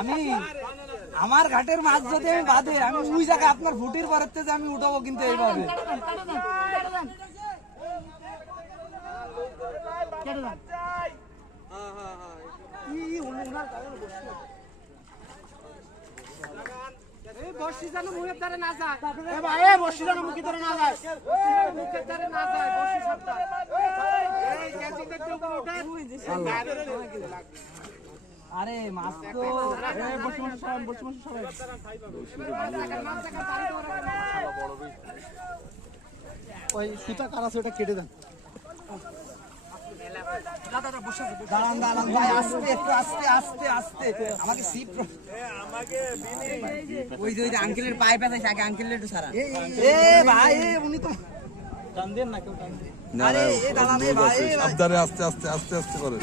আমি আমার ঘাটের মাছ যদি আমি বাঁধে আমি ওই জায়গায় আপনার ফুটির পরেতে যে আমি উঠাবো কিন্তু এইভাবে বর্ষি যেন মুখের ধারে না যায়, বর্ষি যেন মুখের ধারে না যায়, মুখের ধারে না যায়, বর্ষি সাবধান। আরে মাছ তো ওই সুতা কার আছে ওটা কেটে দেন। দাঁড়ান দাঁড়ান ভাই আস্তে একটু আস্তে আস্তে আস্তে আমাকে সিপ ওই যে আঙ্কেলের পায়ে ব্যথা আগে আঙ্কেলের একটু সারা এ ভাই উনি তো টান দেন না কেউ টান দেন আরে এ দাঁড়ান এ ভাই সাবধানে আস্তে আস্তে আস্তে আস্তে করে